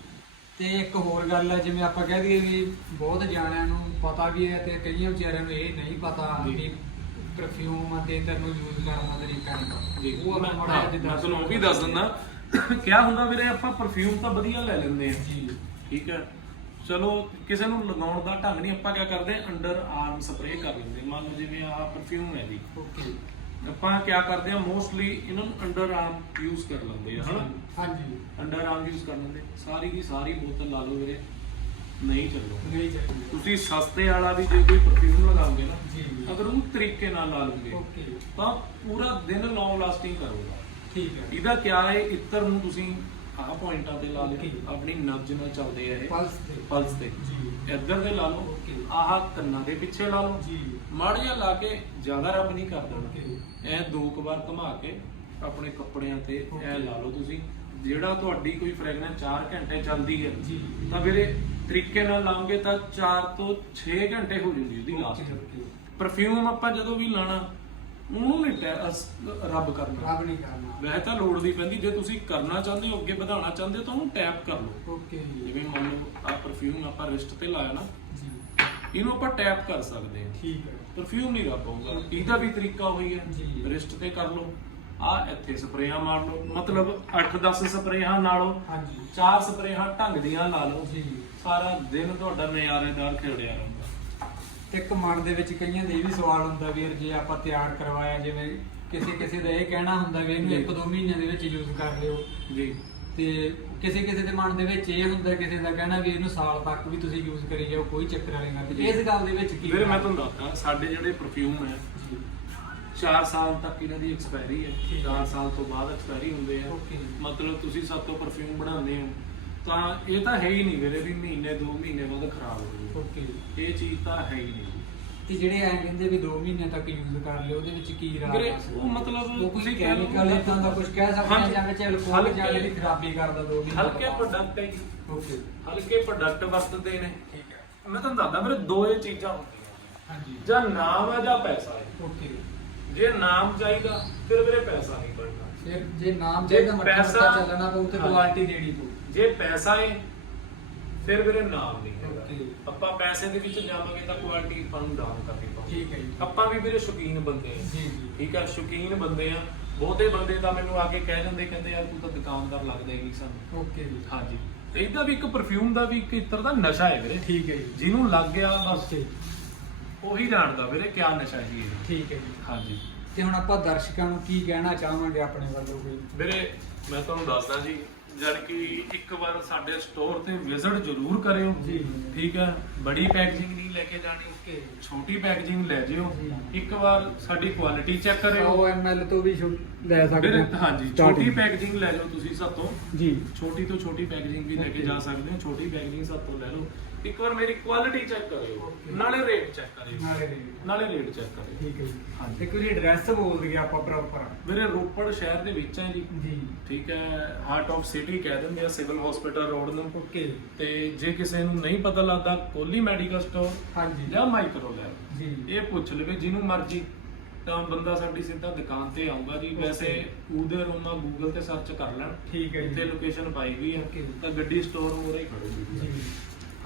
ਤੇ ਇੱਕ ਹੋਰ ਗੱਲ ਹੈ ਜਿਵੇਂ ਆਪਾਂ ਕਹਿ ਦਈਏ ਵੀ ਬਹੁਤ ਜਾਣਿਆਂ ਨੂੰ ਪਤਾ ਵੀ ਹੈ ਤੇ ਕਈਆਂ ਵਿਚਾਰਿਆਂ ਨੂੰ ਇਹ ਨਹੀਂ ਪਤਾ ਜੀ। ਵੀ ਪਰਫਿਊਮ ਅਤੇ ਤੈਨੂੰ ਯੂਜ਼ ਕਰਨ ਦਾ ਤਰੀਕਾ ਨਹੀਂ ਜੀ। ਉਹ ਮੈਂ ਆਪਾਂ ਮਾੜਾ ਹਾਂ, ਜਿਹਾ ਮੈਂ ਤੁਹਾਨੂੰ ਉਹ ਵੀ ਦੱਸ ਦਿੰਦਾ ਕਿਆ ਹੁੰਦਾ ਵੀਰੇ ਆਪਾਂ ਪਰਫਿਊਮ ਤਾਂ ਵਧੀਆ ਲੈ ਲੈਂਦੇ ਆ ਜੀ। ਠੀਕ ਹੈ। ਚਲੋ ਕਿਸੇ ਨੂੰ ਲਗਾਉਣ ਦਾ ਢੰਗ ਨਹੀਂ ਆਪਾਂ ਕਿਆ ਕਰਦੇ ਅੰਡਰ ਆਰਮ ਸਪਰੇਅ ਕਰ ਲੈਂਦੇ ਮੰਨ ਲਓ ਜਿਵੇਂ ਆਹ ਪਰਫਿਊਮ ਹੈ ਜੀ। ਓਕੇ ਆਪਾਂ ਕਿਆ ਕਰਦੇ ਆ ਮੋਸਟਲੀ ਇਹਨਾਂ ਨੂੰ ਅੰਡਰ ਆਰਮ ਯੂਜ਼ ਕਰ ਲੈਂਦੇ ਆ ਹਨਾ? ਹਾਂਜੀ। ਅੰਡਰ ਆਰਮ ਯੂਜ਼ ਕਰ ਲੈਂਦੇ। ਸਾਰੀ ਦੀ ਸਾਰੀ ਬੋਤਲ ਲਾ ਲਓ ਵੀਰੇ। ਨਹੀਂ ਚੱਲੋ। ਨਹੀਂ ਚਾਹੀਦੀ ਤੁਸੀਂ ਸਸਤੇ ਵਾਲਾ ਵੀ ਜੇ ਕੋਈ ਪਰਫਿਊਮ ਲਗਾਓਗੇ ਨਾ ਅਗਰ ਉਹ ਤਰੀਕੇ ਨਾਲ ਲਾ ਲਓਗੇ ਤਾਂ ਪੂਰਾ ਦਿਨ ਲੌਂਗ ਲਾਸਟਿੰਗ ਕਰੂਗਾ। ਠੀਕ ਹੈ। ਇਹਦਾ ਕਿਆ ਹੈ ਇੱਤਰ ਨੂੰ ਤੁਸੀਂ ਆਹ ਪੁਆਇੰਟਾਂ ਤੇ ਲਾ. ਲਿਓ ਆਪਣੀ ਨਬਜ ਨਾਲ ਚੱਲਦੇ ਆ ਇਹ। ਪਲਸ ਤੇ। ਪਲਸ ਤੇ। ਜੀ। ਇੱਧਰ ਦੇ ਲਾ ਲਓ. ਆਹ ਕੰਨਾਂ ਦੇ ਪਿੱਛੇ ਲਾ ਲਓ। ਜੀ। ਮਾੜ ਜਿਹਾ ਲਾ ਕੇ ਜ਼ਿਆਦਾ ਰੱਬ ਨਹੀਂ ਕਰ ਦੇਣਾ। ਐ ਦੋ ਕੁ ਵਾਰ ਘੁਮਾ ਕੇ ਆਪਣੇ ਕੱਪੜਿਆਂ ਤੇ ਐ. ਲਾ ਲਓ ਤੁਸੀਂ। ਜਿਹੜਾ ਤੁਹਾਡੀ ਕੋਈ ਫ੍ਰੈਗਰੈਂਸ 4 ਘੰਟੇ ਚੱਲਦੀ ਹੈ ਜੀ। ਤਾਂ ਵੀਰੇ ਤਰੀਕੇ ਨਾਲ ਲਾਉਂਗੇ ਤਾਂ 4 ਤੋਂ 6 ਘੰਟੇ ਹੋ ਜੂਗੀ ਉਹਦੀ ਲਾਸਟ ਪਰਫਿਊਮ ਆਪਾਂ ਜਦੋਂ ਵੀ ਲਾਣਾ ਉਹਨੂੰ ਨਹੀਂ ਟੈ- ਅਸ- ਰੱਬ ਕਰਨਾ। ਰੱਬ ਨਹੀਂ ਕਰਨਾ। ਵੈਸੇ ਤਾਂ ਲੋੜ ਨਹੀਂ ਪੈਂਦੀ ਜੇ ਤੁਸੀਂ ਕਰਨਾ ਚਾਹੁੰਦੇ ਹੋ ਅੱਗੇ ਵਧਾਉਣਾ ਚਾਹੁੰਦੇ ਹੋ ਤਾਂ ਉਹਨੂੰ ਟੈਪ ਕਰ ਲਓ। ਓਕੇ ਜੀ। ਜਿਵੇਂ ਮੰਨ ਲਓ ਆ ਪਰਫਿਊਮ ਆਪਾਂ ਰਿਸਟ ਤੇ ਲਾਇਆ ਨਾ ਜੀ। ਇਹਨੂੰ ਆਪਾਂ ਟੈਪ ਕਰ ਸਕਦੇ ਹਾਂ। ਠੀਕ ਹੈ। ਪਰਫਿਊਮ ਨਹੀਂ ਰੱਬ ਆਊਗਾ। ਇਹਦਾ ਵੀ ਤਰੀਕਾ ਹੋਈ ਹੈ। ਜੀ। ਰਿਸਟ ਤੇ ਕਰ ਲਓ। ਆ ਇੱਥੇ ਸਪਰੇਆਂ ਮਾਰ ਲਓ। ਮਤਲਬ 8-10 ਸਪਰੇਆਂ ਨਾਲੋਂ ਹਾਂਜੀ। ਚਾਰ ਸਪਰੇਆਂ ਢੰਗ ਦੀਆਂ ਲਾ ਲਓ। ਜੀ। ਸਾਰਾ ਦਿਨ ਤੁਹਾਡਾ ਨਜ਼ਾਰੇਦਾਰ ਖੇੜਿਆ ਰਹੂਗਾ ਤੇ ਇੱਕ ਮਨ ਦੇ ਵਿੱਚ ਕਈਆਂ ਦੇ ਇਹ ਵੀ ਸਵਾਲ ਹੁੰਦਾ ਵੀ ਯਾਰ ਜੇ ਆਪਾਂ ਤਿਆਰ ਕਰਵਾਇਆ ਜਿਵੇਂ ਕਿਸੇ ਕਿਸੇ ਦਾ ਇਹ ਕਹਿਣਾ ਹੁੰਦਾ ਵੀ ਇਹਨੂੰ। ਇੱਕ ਦੋ ਮਹੀਨਿਆਂ ਦੇ ਵਿੱਚ ਯੂਜ਼ ਕਰ ਲਿਓ। ਜੀ। ਤੇ ਕਿਸੇ ਕਿਸੇ ਦੇ ਮਨ ਦੇ ਵਿੱਚ ਇਹ ਹੁੰਦਾ ਕਿਸੇ ਦਾ ਕਹਿਣਾ ਵੀ ਇਹਨੂੰ ਸਾਲ ਤੱਕ ਵੀ ਤੁਸੀਂ ਯੂਜ਼ ਕਰੀ ਜਾਓ ਕੋਈ ਚੱਕਰ ਵਾਲੀ ਗੱਲ। ਨਹੀਂ। ਇਸ ਗੱਲ ਦੇ ਵਿੱਚ ਕੀ ਵੀਰੇ ਮੈਂ ਤੁਹਾਨੂੰ ਦੱਸਦਾ ਸਾਡੇ ਜਿਹੜੇ ਪਰਫਿਊਮ ਹੈ ਜੀ। 4 ਸਾਲ ਤੱਕ ਇਹਨਾਂ ਦੀ ਐਕਸਪਾਇਰੀ ਹੈ। ਠੀਕ ਹੈ। 4 ਸਾਲ ਤੋਂ ਬਾਅਦ ਐਕਸਪਾਇਰੀ ਹੁੰਦੇ ਆ। ਮਤਲਬ ਤੁਸੀਂ ਸਭ ਤੋਂ ਪਰਫਿਊਮ ਬਣਾਉਂਦੇ ਹੋ। ਤਾਂ ਇਹ ਤਾਂ ਹੈ ਹੀ ਨਹੀਂ ਵੀਰੇ ਵੀ ਮਹੀਨੇ 2 ਮਹੀਨੇ ਬਾਅਦ ਖਰਾਬ ਹੋ ਓਕੇ ਇਹ ਚੀਜ਼ ਤਾਂ ਹੈ ਹੀ ਨਹੀਂ। ਤੇ ਜਿਹੜੇ ਐਂ ਕਹਿੰਦੇ ਵੀ 2 ਮਹੀਨੇ ਤੱਕ ਯੂਜ਼ ਕਰ ਲਿਓ ਉਹਦੇ ਵਿੱਚ ਕੀ ਰਾਜ ਵੀਰੇ? ਉਹ ਮਤਲਬ ਉਹ ਕੋਈ ਤੁਸੀਂ ਕਹਿ ਲਓ ਕੈਮੀਕਲ ਇਦਾਂ ਦਾ ਕੁਝ ਕਹਿ ਸਕਦੇ ਹਾਂਜੀ। ਜਾਂ ਵਿੱਚ ਅਲਕੋਹਲ ਹਲਕੇ- ਜਾਂ ਜਿਹੜੀ ਖਰਾਬੀ ਕਰਦਾ 2 ਮਹੀਨੇ ਹਲਕੇ ਪ੍ਰੋਡਕਟ ਹੈ ਜੀ। ਓਕੇ ਹਲਕੇ ਪ੍ਰੋਡਕਟ ਵਰਤਦੇ ਨੇ। ਠੀਕ ਹੈ। ਮੈਂ ਤੁਹਾਨੂੰ ਦੱਸਦਾ ਵੀਰੇ ਦੋ ਇਹ ਚੀਜ਼ਾਂ ਹੁੰਦੀਆਂ। ਹਾਂਜੀ। ਜਾਂ ਨਾਮ ਹੈ ਜਾਂ ਪੈਸਾ ਹੈ। ਓਕੇ ਜੇ ਨਾਮ ਚਾਹੀਦਾ ਫਿਰ ਵੀਰੇ ਪੈਸਾ ਨਹੀਂ ਬਣਦਾ। ਫਿਰ ਜੇ ਨਾਮ ਜੇ ਚਾਹੀਦਾ ਪੈਸਾ- ਚੱਲਣਾ ਪਊ ਤੇ। ਕੁਆਲਿਟੀ ਦੇਣੀ ਪਊ। ਜੇ ਪੈਸਾ ਹੈ ਫਿਰ ਵੀਰੇ ਨਾਮ ਨਹੀਂ ਹੈਗਾ. ਆਪਾਂ ਪੈਸੇ ਦੇ ਵਿੱਚ ਜਾਵਾਂਗੇ ਤਾਂ ਕੁਆਲਿਟੀ ਆਪਾਂ ਨੂੰ ਡਾਊਨ ਕਰਨੀ ਪਊਗੀ। ਠੀਕ ਹੈ ਜੀ। ਆਪਾਂ ਵੀ ਵੀਰੇ ਸ਼ੌਕੀਨ ਬੰਦੇ ਆ ਜੀ ਜੀ। ਠੀਕ ਆ ਸ਼ੌਕੀਨ ਬੰਦੇ ਆ ਬਹੁਤੇ ਬੰਦੇ ਤਾਂ ਮੈਨੂੰ ਆ ਕੇ ਕਹਿ ਜਾਂਦੇ ਕਹਿੰਦੇ ਯਾਰ ਤੂੰ ਤਾਂ ਦੁਕਾਨਦਾਰ ਲੱਗਦਾ ਹੀ ਨਹੀਂ ਸਾਨੂੰ। ਓਕੇ ਜੀ। ਹਾਂਜੀ। ਇਹਦਾ ਵੀ ਇੱਕ ਪਰਫਿਊਮ ਦਾ ਵੀ ਇੱਕ ਇਤਰ ਦਾ ਨਸ਼ਾ ਹੈ ਵੀਰੇ। ਠੀਕ ਹੈ ਜੀ। ਜਿਹਨੂੰ ਲੱਗ ਗਿਆ ਬਸ। ਉਹੀ ਜਾਣਦਾ ਵੀਰੇ ਕਿਆ ਨਸ਼ਾ ਹੀ ਹੈ ਠੀਕ ਹੈ ਜੀ। ਹਾਂਜੀ। ਤੇ ਹੁਣ ਆਪਾਂ ਦਰਸ਼ਕਾਂ ਨੂੰ ਕੀ ਕਹਿਣਾ ਚਾਹਾਂਗੇ ਆਪਣੇ ਵੱਲੋਂ ਕੋਈ? ਵੀਰੇ ਮੈਂ ਤੁਹਾਨੂੰ ਦੱਸਦਾ ਜੀ ਜਦ ਕਿ ਇੱਕ ਵਾਰ ਸਾਡੇ ਸਟੋਰ ਤੇ ਵਿਜ਼ਿਟ ਜ਼ਰੂਰ ਕਰਿਓ। ਜੀ। ਠੀਕ ਹੈ? ਬੜੀ ਪੈਕੇਜਿੰਗ ਨਹੀਂ ਲੈ ਕੇ ਜਾਣੀ। ਓਕੇ ਛੋਟੀ ਪੈਕੇਜਿੰਗ ਲੈ ਜਿਓ। ਇੱਕ ਵਾਰ ਸਾਡੀ ਕੁਆਲਿਟੀ ਚੈੱਕ ਕਰਿਓ। 100 ml ਤੋਂ ਵੀ ਛੋ- ਲੈ ਸਕਦੇ ਹਾਂ। ਹਾਂਜੀ। ਛੋਟੀ ਪੈਕੇਜਿੰਗ ਲੈ ਜਾਓ ਤੁਸੀਂ ਸਾਤੋਂ ਜੀ। ਛੋਟੀ ਤੋਂ ਛੋਟੀ ਪੈਕੇਜਿੰਗ ਵੀ ਲੈ ਕੇ. ਜਾ ਸਕਦੇ ਹੋ। ਛੋਟੀ ਪੈਕੇਜਿੰਗ ਸਾਤੋਂ ਲੈ ਲਓ। ਇੱਕ ਵਾਰ ਮੇਰੀ ਕੁਆਲਿਟੀ ਚੈੱਕ ਕਰਿਓ. ਨਾਲੇ ਰੇਟ ਚੈੱਕ ਕਰਿਓ। ਨਾਲੇ ਰੇਟ। ਨਾਲੇ ਰੇਟ ਚੈੱਕ ਕਰਿਓ। ਠੀਕ ਹੈ ਜੀ। ਹਾਂਜੀ। ਇੱਕ ਵਾਰੀ ਐਡਰੈਸ ਬੋਲ ਦਈਏ ਆਪਾਂ ਪ੍ਰੋਪਰ ਮੇਰੇ ਰੋਪੜ ਸ਼ਹਿਰ ਦੇ ਵਿੱਚ ਹੈ ਜੀ। ਜੀ। ਠੀਕ ਹੈ ਹਾਰਟ ਆਫ ਸਿਟੀ ਕਹਿ ਦਿੰਦੇ ਆ ਸਿਵਲ ਹਸਪੀਟਲ ਰੋਡ ਨੂੰ। ਓਕੇ ਤੇ ਜੇ ਕਿਸੇ ਨੂੰ ਨਹੀਂ ਪਤਾ ਲੱਗਦਾ ਕੋਲੀ ਮੈਡੀਕਲ ਸਟੋਰ ਹਾਂਜੀ। ਜਾਂ ਮਾਈਕਰੋ ਲੈਬ ਜੀ। ਇਹ ਪੁੱਛ ਲਵੇ ਜਿਹਨੂੰ ਮਰਜ਼ੀ। ਤਾਂ ਬੰਦਾ ਸਾਡੀ ਸਿੱਧਾ ਦੁਕਾਨ ਤੇ ਆਊਗਾ ਜੀ ਵੈਸੇ ਉਹਦੇ ਰੋਮਾ ਗੂਗਲ ਤੇ ਸਰਚ ਕਰ ਲੈਣ। ਠੀਕ ਹੈ ਇੱਥੇ ਜੀ ਲੋਕੇਸ਼ਨ ਪਾਈ ਹੋਈ ਹੈ। Okay. ਤਾਂ ਗੱਡੀ ਸਟੋਰ ਹੀ। ਖੜੂਗੀ ਜੀ।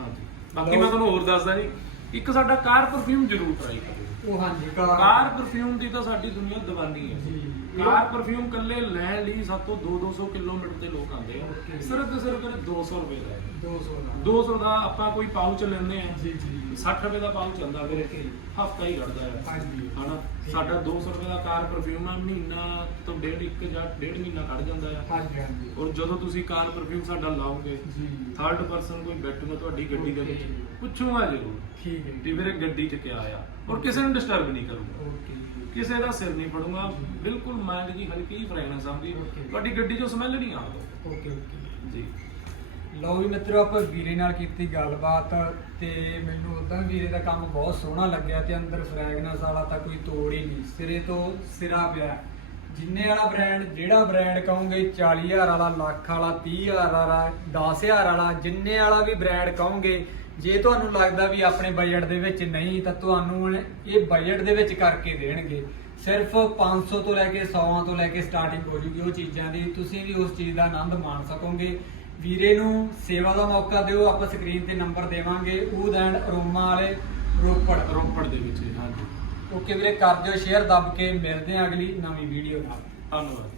ਹਾਂਜੀ। ਬਾਕੀ ਮੈਂ ਤੁਹਾਨੂੰ ਹੋਰ ਦੱਸਦਾ ਜੀ ਇੱਕ ਸਾਡਾ ਕਾਰ ਪਰਫਿਊਮ ਜ਼ਰੂਰ ਟਰਾਈ ਕਰਿਓ। ਉਹ ਹਾਂਜੀ ਕਾਰ। ਪਰਫਿਊਮ ਦੀ ਤਾਂ ਸਾਡੀ ਦੁਨੀਆ دیਵਾਨੀ ਹੈ। ਜੀ। ਕਾਰ ਪਰਫਿਊਮ ਕੱਲੇ ਲੈਣ ਲਈ ਸਭ ਤੋਂ 2-200 ਕਿਲੋਮੀਟਰ ਤੇ ਲੋਕ ਆਉਂਦੇ ਆ. ਸਿਰਫ ਤੇ ਸਿਰਫ ਇਹਨੇ 200 ਰੁਪਏ ਦਾ ਹੈ। 200 ਦਾ। 200 ਦਾ ਆਪਾਂ ਕੋਈ ਪਾਊਚ ਲੈਂਦੇ ਆ। ਜੀ ਜੀ। 60 ਰੁਪਏ ਦਾ ਪਾਊਚ ਆਉਂਦਾ Okay. ਹਫਤਾ ਹੀ ਕੱਢਦਾ ਹੈ। ਹਾਂਜੀ। ਹਨਾ? ਸਾਡਾ 200 ਰੁਪਏ ਦਾ ਕਾਰ ਪਰਫਿਊਮ ਆ ਮਹੀਨਾ ਤੋਂ ਡੇਢ ਇੱਕ ਜਾਂ ਡੇਢ ਮਹੀਨਾ ਕੱਢ ਜਾਂਦਾ ਆ ਹਾਂਜੀ ਹਾਂਜੀ। ਔਰ ਜਦੋਂ ਤੁਸੀਂ ਕਾਰ ਪਰਫਿਊਮ ਸਾਡਾ ਲਾਓਗੇ ਜੀ। ਥਰਡ ਪਰਸਨ ਕੋਈ ਬੈਠੂਗਾ ਤੁਹਾਡੀ ਗੱਡੀ ਦੇ ਵਿੱਚ. ਪੁੱਛੂਗਾ ਜ਼ਰੂਰ ਠੀਕ ਹੈ। ਵੀ ਵੀਰੇ ਗੱਡੀ 'ਚ ਕਿਆ ਆ ਔਰ ਕਿਸੇ ਨੂੰ ਡਿਸਟਰਬ ਨਹੀਂ ਕਰੂਗਾ। ਓਕੇ ਕਿਸੇ ਦਾ ਸਿਰ ਨਹੀਂ ਫੜੂਗਾ। ਬਿਲਕੁਲ ਮਾਈਂਡ ਦੀ ਹਲਕੀ ਜਿਹੀ ਫ੍ਰੈਗਨੈਂਸ ਆਉਂਦੀ। Okay. ਤੁਹਾਡੀ ਗੱਡੀ 'ਚੋਂ ਸਮੈਲ ਨਹੀਂ ਆਉਂਦੀ। ਓਕੇ ਓਕੇ ਜੀ। ਲਓ ਵੀ ਮਿੱਤਰੋ ਆਪਾਂ ਵੀਰੇ ਨਾਲ ਕੀਤੀ ਗੱਲਬਾਤ ਤੇ ਮੈਨੂੰ ਉਦਾਂ ਵੀਰੇ ਦਾ ਕੰਮ ਬਹੁਤ ਸੋਹਣਾ ਲੱਗਿਆ ਤੇ ਅੰਦਰ ਫ੍ਰੈਗਨੈਂਸ ਵਾਲਾ ਤਾਂ ਕੋਈ ਤੋੜ ਹੀ ਨਹੀਂ। ਸਿਰੇ ਤੋਂ ਸਿਰਾ ਪਿਆ। ਜਿੰਨੇ ਵਾਲਾ ਬ੍ਰਾਂਡ ਜਿਹੜਾ ਬ੍ਰਾਂਡ ਕਹੋਗੇ 40000 ਵਾਲਾ, ਲੱਖ ਵਾਲਾ 30000 ਵਾਲਾ 10000 ਵਾਲਾ, ਜਿੰਨੇ ਵਾਲਾ ਵੀ ਬ੍ਰਾਂਡ ਕਹੋਗੇ, ਜੇ ਤੁਹਾਨੂੰ ਲੱਗਦਾ ਵੀ ਆਪਣੇ ਬਜਟ ਦੇ ਵਿੱਚ ਨਹੀਂ, ਤਾਂ ਤੁਹਾਨੂੰ ਇਹ ਬਜਟ ਦੇ ਵਿੱਚ ਕਰਕੇ ਦੇਣਗੇ। ਸਿਰਫ 500 ਤੋਂ ਲੈ ਕੇ 100 ਤੋਂ ਲੈ ਕੇ ਸਟਾਰਟਿੰਗ ਹੋ ਜੂਗੀ ਉਹ ਚੀਜ਼ਾਂ ਦੀ। ਤੁਸੀਂ ਵੀ ਉਸ ਚੀਜ਼ ਦਾ ਆਨੰਦ ਮਾਣ ਸਕੋਗੇ। ਵੀਰੇ ਨੂੰ ਸੇਵਾ ਦਾ ਮੌਕਾ ਦਿਓ, ਆਪਾਂ ਸਕਰੀਨ ਤੇ ਨੰਬਰ ਦੇਵਾਂਗੇ। ਊਦ ਐਂਡ ਅਰੋਮਾ ਵਾਲੇ ਰੋਪੜ। ਰੋਪੜ ਦੇ ਵਿੱਚ, ਹਾਂਜੀ। ਓਕੇ ਵੀਰੇ ਕਰ ਦਿਓ ਸ਼ੇਅਰ ਦੱਬ ਕੇ ਮਿਲਦੇ ਹਾਂ ਅਗਲੀ ਨਵੀਂ ਵੀਡੀਓ ਨਾਲ। ਧੰਨਵਾਦ।